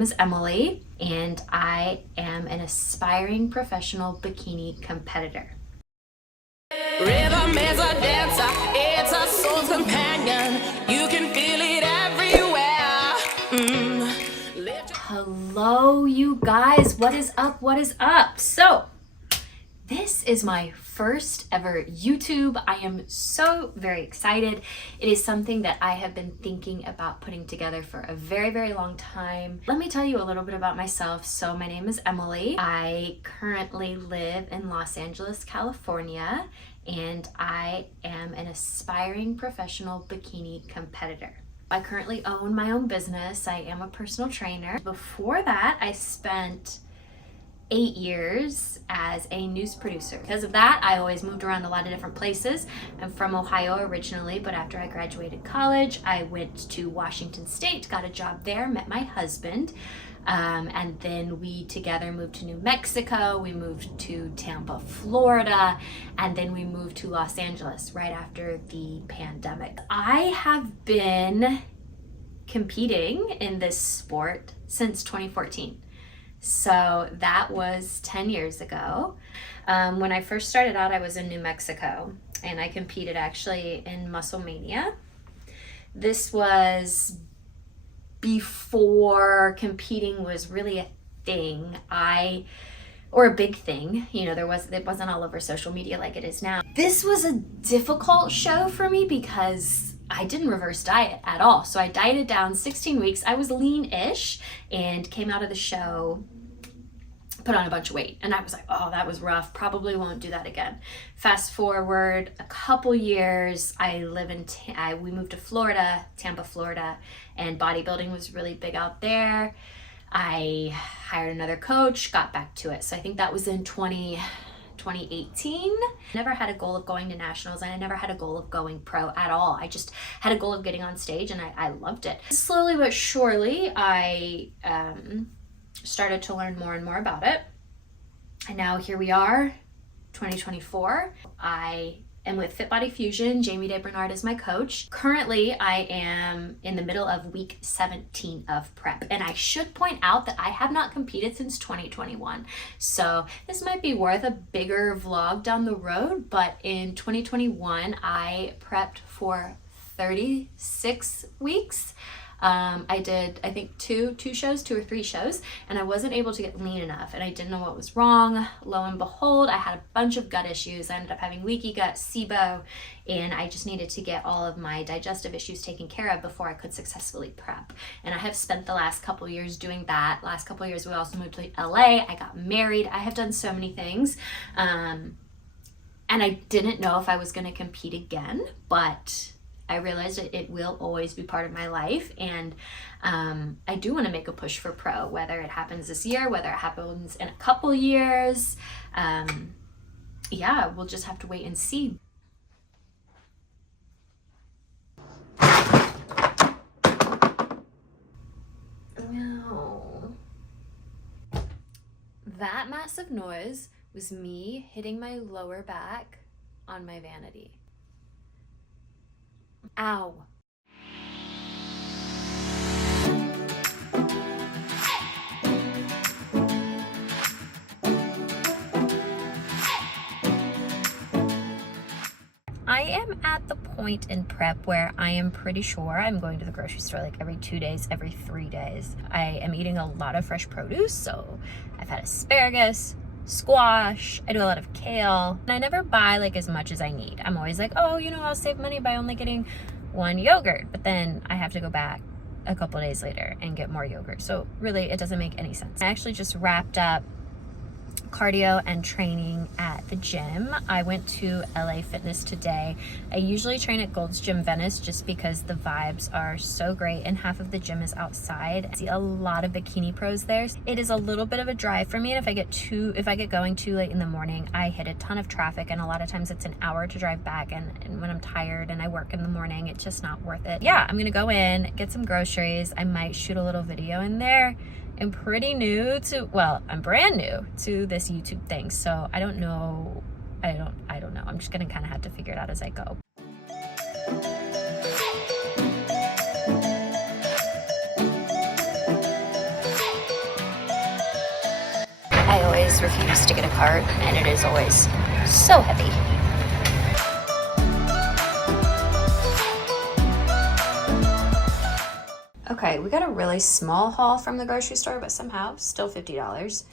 name is Emily, and I am an aspiring professional bikini competitor. Rhythm is a dancer, it's a soul's companion. You can feel it everywhere. Hello, you guys. What is up? What is up? So, this is my first ever YouTube. I am so very excited. It is something that I have been thinking about putting together for a very, very long time. Let me tell you a little bit about myself. So my name is Emily. I currently live in Los Angeles, California, and I am an aspiring professional bikini competitor. I currently own my own business. I am a personal trainer. Before that, I spent 8 years as a news producer. Because of that, I always moved around a lot of different places. I'm from Ohio originally, but after I graduated college, I went to Washington State, got a job there, met my husband, and then we together moved to New Mexico, we moved to Tampa, Florida, and then we moved to Los Angeles right after the pandemic. I have been competing in this sport since 2014. So that was 10 years ago. When I first started out, I was in New Mexico, and I competed actually in Muscle Mania. This was before competing was really a thing. Or a big thing, you know, it wasn't all over social media like it is now. This was a difficult show for me because I didn't reverse diet at all. So I dieted down 16 weeks. I was lean-ish and came out of the show, put on a bunch of weight. And I was like, oh, that was rough. Probably won't do that again. Fast forward a couple years, we moved to Florida, Tampa, Florida, and bodybuilding was really big out there. I hired another coach, got back to it. So I think that was in 2018. Never had a goal of going to nationals, and I never had a goal of going pro at all. I just had a goal of getting on stage, and I loved it. Slowly but surely, I started to learn more and more about it. And now here we are, 2024. I am with Fit Body Fusion. Jamie DeBernard is my coach. Currently, I am in the middle of week 17 of prep. And I should point out that I have not competed since 2021. So this might be worth a bigger vlog down the road, but in 2021, I prepped for 36 weeks. I did, I think two or three shows, and I wasn't able to get lean enough, and I didn't know what was wrong. Lo and behold, I had a bunch of gut issues. I ended up having leaky gut, SIBO, and I just needed to get all of my digestive issues taken care of before I could successfully prep. And I have spent the last couple years doing that. Last couple years, we also moved to LA. I got married. I have done so many things. And I didn't know if I was going to compete again, but I realized it will always be part of my life, and I do want to make a push for pro, whether it happens this year, whether it happens in a couple years. Yeah, we'll just have to wait and see. No. That massive noise was me hitting my lower back on my vanity. Ow. I am at the point in prep where I am pretty sure I'm going to the grocery store like every 2 days, every 3 days. I am eating a lot of fresh produce, so I've had asparagus, squash, I do a lot of kale, and I never buy like as much as I need. I'm always like, oh, you know, I'll save money by only getting one yogurt, but then I have to go back a couple days later and get more yogurt. So really, it doesn't make any sense. I actually just wrapped up cardio and training at the gym. I went to LA Fitness today. I usually train at Gold's Gym Venice just because the vibes are so great and half of the gym is outside. I see a lot of bikini pros there. It is a little bit of a drive for me, and if I get going too late in the morning, I hit a ton of traffic, and a lot of times it's an hour to drive back, and when I'm tired and I work in the morning, it's just not worth it. Yeah, I'm gonna go in, get some groceries. I might shoot a little video in there. I'm pretty new to, well, I'm brand new to this YouTube thing, so I don't know. I don't know. I'm just gonna kind of have to figure it out as I go. always refuse to get a cart, and it is always so heavy. Okay, we got a really small haul from the grocery store, but somehow still $50.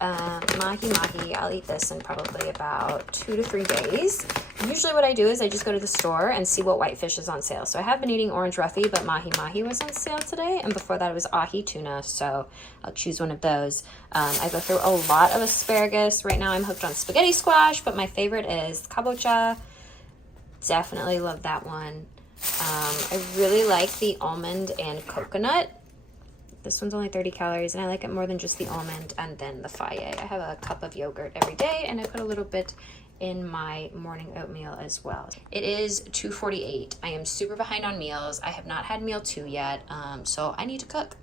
Mahi, I'll eat this in probably about 2 to 3 days. Usually what I do is I just go to the store and see what whitefish is on sale. So I have been eating orange roughy, but mahi was on sale today. And before that it was ahi tuna, so I'll choose one of those. I go through a lot of asparagus. Right now I'm hooked on spaghetti squash, but my favorite is kabocha. Definitely love that one. I really like the almond and coconut. This one's only 30 calories, and I like it more than just the almond and then the faye. I have a cup of yogurt every day, and I put a little bit in my morning oatmeal as well. It is 2:48. I am super behind on meals. I have not had meal 2 yet, so I need to cook.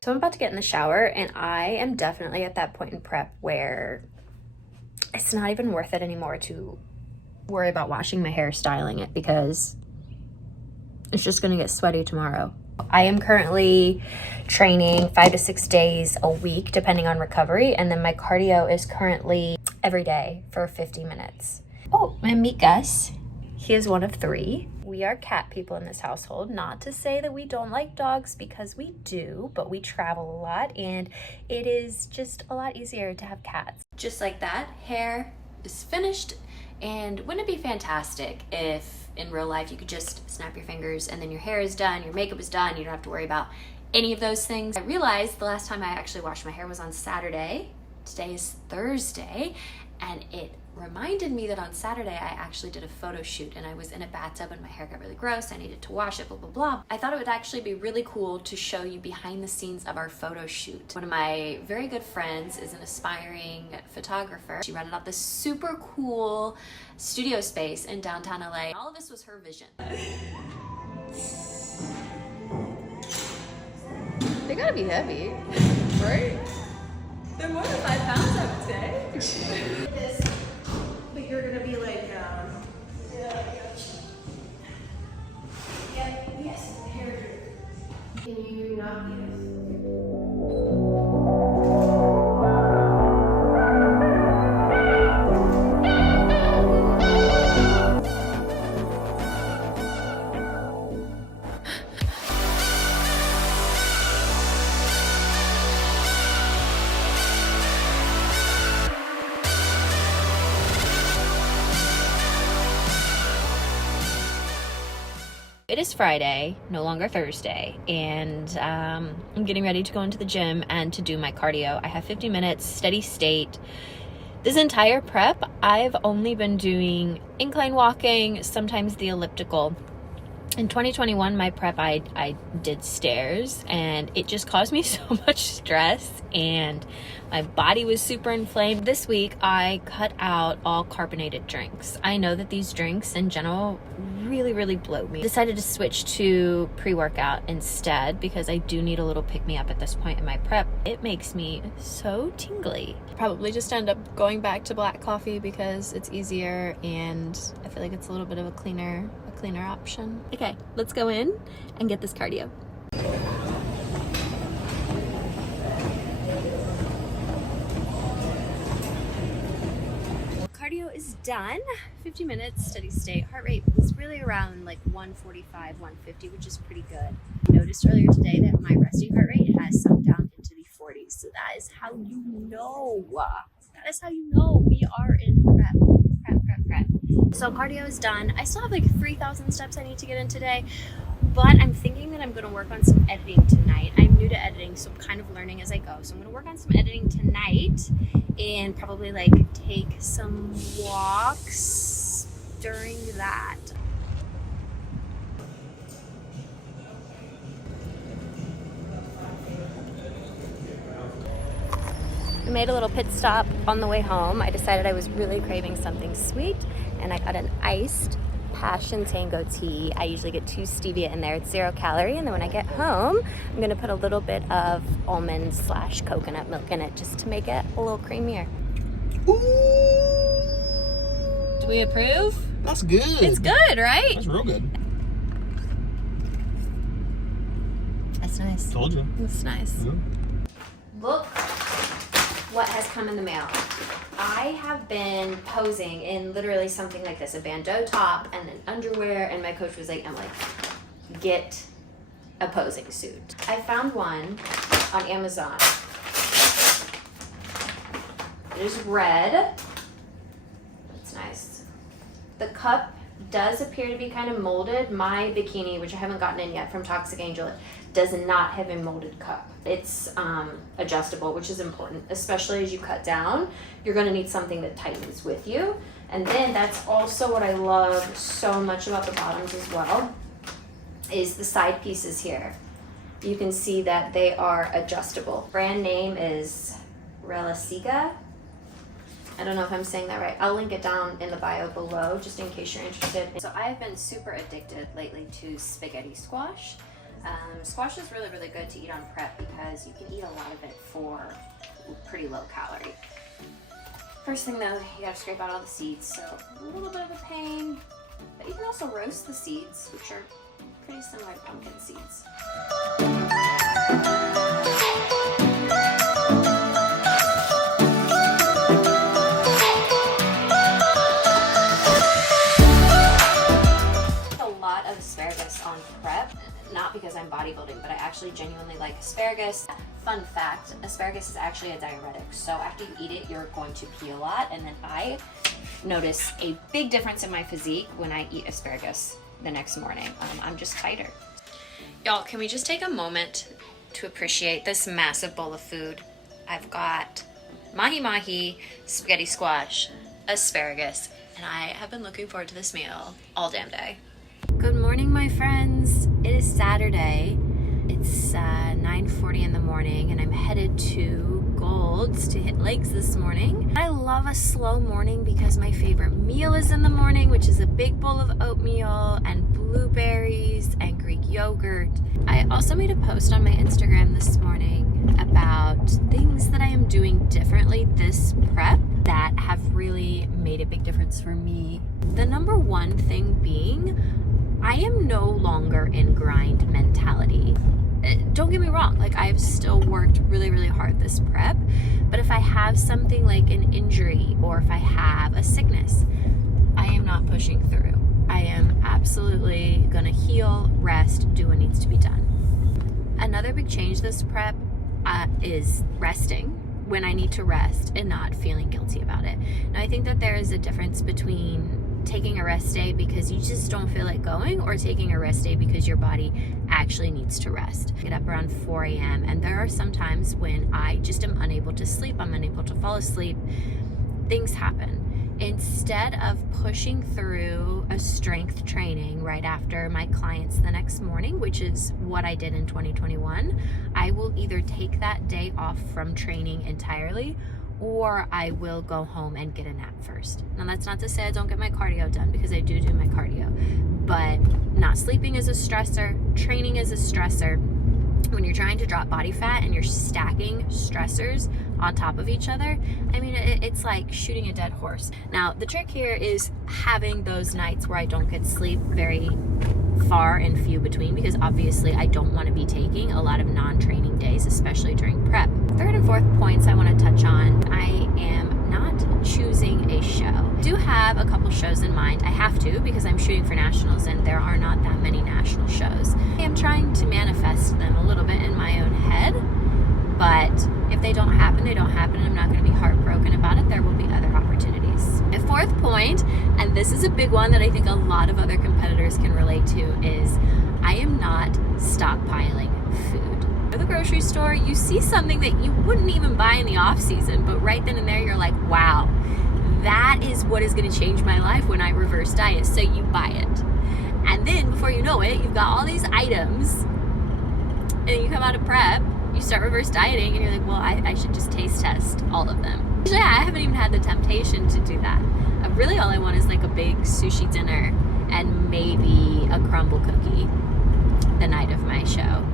So I'm about to get in the shower, and I am definitely at that point in prep where it's not even worth it anymore to worry about washing my hair, styling it, because it's just gonna get sweaty tomorrow. I am currently training 5 to 6 days a week, depending on recovery, and then my cardio is currently every day for 50 minutes. Oh, and meet Gus. He is one of 3. We are cat people in this household. Not to say that we don't like dogs, because we do, but we travel a lot and it is just a lot easier to have cats. Just like that, hair is finished, and wouldn't it be fantastic if in real life you could just snap your fingers and then your hair is done, your makeup is done, you don't have to worry about any of those things. I realized the last time I actually washed my hair was on Saturday. Today is Thursday, and it reminded me that on Saturday I actually did a photo shoot, and I was in a bathtub and my hair got really gross. I needed to wash it, blah, blah, blah. I thought it would actually be really cool to show you behind the scenes of our photo shoot. One of my very good friends is an aspiring photographer. She rented out this super cool studio space in downtown LA. All of this was her vision. They gotta be heavy, right? They're more than 5 pounds, I would say. But you're gonna be like, yes, hair drip. Can you not get it? It is Friday, no longer Thursday, and I'm getting ready to go into the gym and to do my cardio. I have 50 minutes, steady state. This entire prep, I've only been doing incline walking, sometimes the elliptical. In 2021, my prep, I did stairs, and it just caused me so much stress, and my body was super inflamed. This week, I cut out all carbonated drinks. I know that these drinks in general really bloat me. Decided to switch to pre-workout instead, because I do need a little pick-me-up at this point in my prep. It makes me so tingly. Probably just end up going back to black coffee because it's easier, and I feel like it's a little bit of a cleaner option. Okay, let's go in and get this cardio. Cardio is done. 50 minutes, steady state. Heart rate was really around like 145, 150, which is pretty good. I noticed earlier today that my resting heart rate has sunk down into the 40s. So that is how you know. That is how you know we are in prep. So cardio is done. I still have like 3,000 steps I need to get in today, but I'm thinking that I'm going to work on some editing tonight. I'm new to editing, so I'm kind of learning as I go. So I'm going to work on some editing tonight and probably like take some walks during that. I made a little pit stop on the way home. I decided I was really craving something sweet, and I got an iced Passion Tango tea. I usually get 2 stevia in there. It's 0 calorie. And then when I get home, I'm gonna put a little bit of almond / coconut milk in it just to make it a little creamier. Ooh, Do we approve? that's good. It's good, right? That's real good. That's nice. Told you. That's nice. Yeah. Look what has come in the mail. I have been posing in literally something like this, a bandeau top and then underwear, and my coach was like, Emily, get a posing suit. I found one on Amazon. It is red. It's nice. The cup does appear to be kind of molded. My bikini, which I haven't gotten in yet from Toxic Angel, does not have a molded cup. It's adjustable, which is important, especially as you cut down. You're gonna need something that tightens with you. And then that's also what I love so much about the bottoms as well, is the side pieces here. You can see that they are adjustable. Brand name is Relasiga. I don't know if I'm saying that right. I'll link it down in the bio below just in case you're interested. So I've been super addicted lately to spaghetti squash. Squash is really, really good to eat on prep because you can eat a lot of it for pretty low calorie. First thing though, you gotta scrape out all the seeds, so a little bit of a pain, but you can also roast the seeds, which are pretty similar to pumpkin seeds. Asparagus on prep, not because I'm bodybuilding, but I actually genuinely like asparagus. Fun fact, asparagus is actually a diuretic, so after you eat it, you're going to pee a lot, and then I notice a big difference in my physique when I eat asparagus the next morning. I'm just tighter. Y'all, can we just take a moment to appreciate this massive bowl of food? I've got mahi-mahi, spaghetti squash, asparagus, and I have been looking forward to this meal all damn day. Good morning, my friends. It is Saturday. It's 9:40 in the morning, and I'm headed to Gold's to hit legs this morning. I love a slow morning because my favorite meal is in the morning, which is a big bowl of oatmeal and blueberries and Greek yogurt. I also made a post on my Instagram this morning about things that I am doing differently this prep that have really made a big difference for me. The number one thing being, I am no longer in grind mentality. Don't get me wrong, like I've still worked really, really hard this prep, but if I have something like an injury or if I have a sickness, I am not pushing through. I am absolutely gonna heal, rest, do what needs to be done. Another big change this prep is resting when I need to rest and not feeling guilty about it. Now I think that there is a difference between taking a rest day because you just don't feel like going, or taking a rest day because your body actually needs to rest. I get up around 4 a.m. and there are some times when I just am unable to sleep, I'm unable to fall asleep, things happen. Instead of pushing through a strength training right after my clients the next morning, which is what I did in 2021, I will either take that day off from training entirely, or I will go home and get a nap first. Now that's not to say I don't get my cardio done, because I do my cardio, but not sleeping is a stressor, training is a stressor. When you're trying to drop body fat and you're stacking stressors on top of each other, I mean, it's like shooting a dead horse. Now, the trick here is having those nights where I don't get sleep very far and few between, because obviously I don't want to be taking a lot of non-training days, especially during prep. Third and fourth points I want to touch on. I am not choosing a show. I do have a couple shows in mind. I have to, because I'm shooting for nationals and there are not that many national shows. I am trying to manifest them a little bit in my own head, but if they don't happen, they don't happen, and I'm not going to be heartbroken about it. There will be other opportunities. The fourth point, and this is a big one that I think a lot of other competitors can relate to, is I am not stockpiling food. At the grocery store, you see something that you wouldn't even buy in the off season, but right then and there you're like, wow, that is what is going to change my life when I reverse diet. So you buy it, and then before you know it, you've got all these items, and you come out of prep, you start reverse dieting, and you're like, well, I should just taste test all of them. Actually, I haven't even had the temptation to do that. Really all I want is like a big sushi dinner and maybe a crumble cookie the night of my show.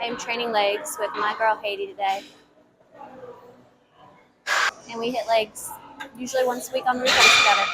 I'm training legs with my girl Haiti today. And we hit legs usually once a week on the weekends together.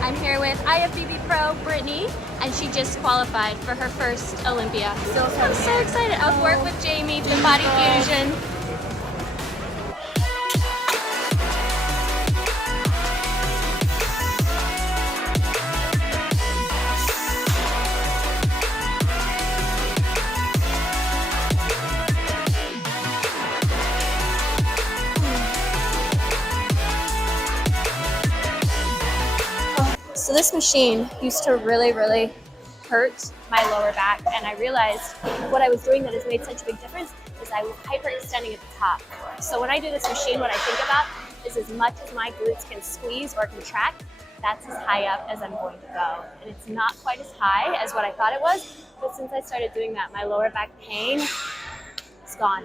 I'm here with IFBB Pro Brittany, and she just qualified for her first Olympia. I'm so excited. I was working with Jamie from Body Fusion. So this machine used to really hurt my lower back, and I realized what I was doing that has made such a big difference is I was hyperextending at the top. So when I do this machine, what I think about is as much as my glutes can squeeze or contract, that's as high up as I'm going to go. And it's not quite as high as what I thought it was, but since I started doing that, my lower back pain is gone.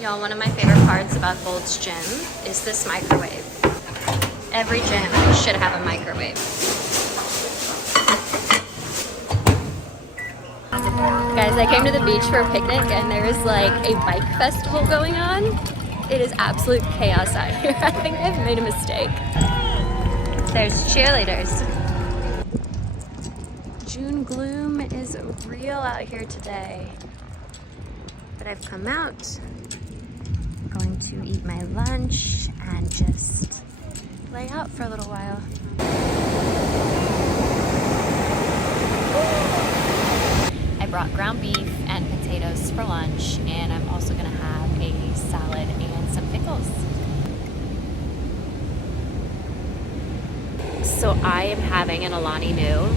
Y'all, one of my favorite parts about Gold's Gym is this microwave. Every gym should have a microwave. Guys, I came to the beach for a picnic and there is like a bike festival going on. It is absolute chaos out here. I think I've made a mistake. There's cheerleaders. June gloom is real out here today. But I've come out. I'm going to eat my lunch and just lay out for a little while. I brought ground beef and potatoes for lunch, and I'm also gonna have a salad and some pickles. So I am having an Alani Nu,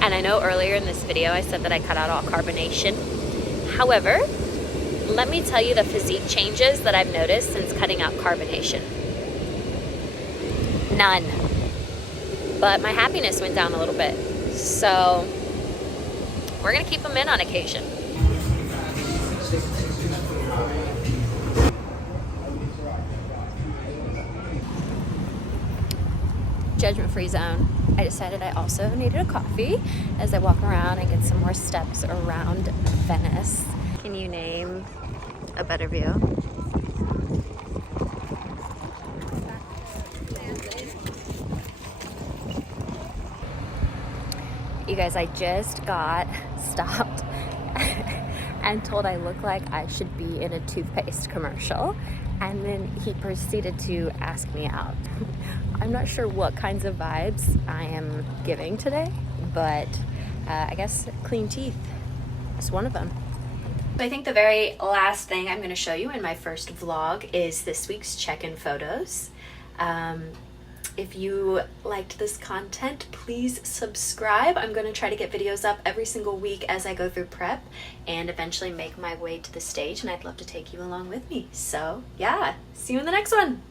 and I know earlier in this video I said that I cut out all carbonation. However, let me tell you the physique changes that I've noticed since cutting out carbonation. None. But my happiness went down a little bit. So we're gonna keep them in on occasion. Judgment-free zone. I decided I also needed a coffee as I walk around and get some more steps around Venice. Can you name a better view? You guys, I just got stopped and told I look like I should be in a toothpaste commercial. And then he proceeded to ask me out. I'm not sure what kinds of vibes I am giving today, but I guess clean teeth is one of them. So I think the very last thing I'm going to show you in my first vlog is this week's check-in photos. If you liked this content, please subscribe. I'm going to try to get videos up every single week as I go through prep and eventually make my way to the stage, and I'd love to take you along with me. So yeah, see you in the next one.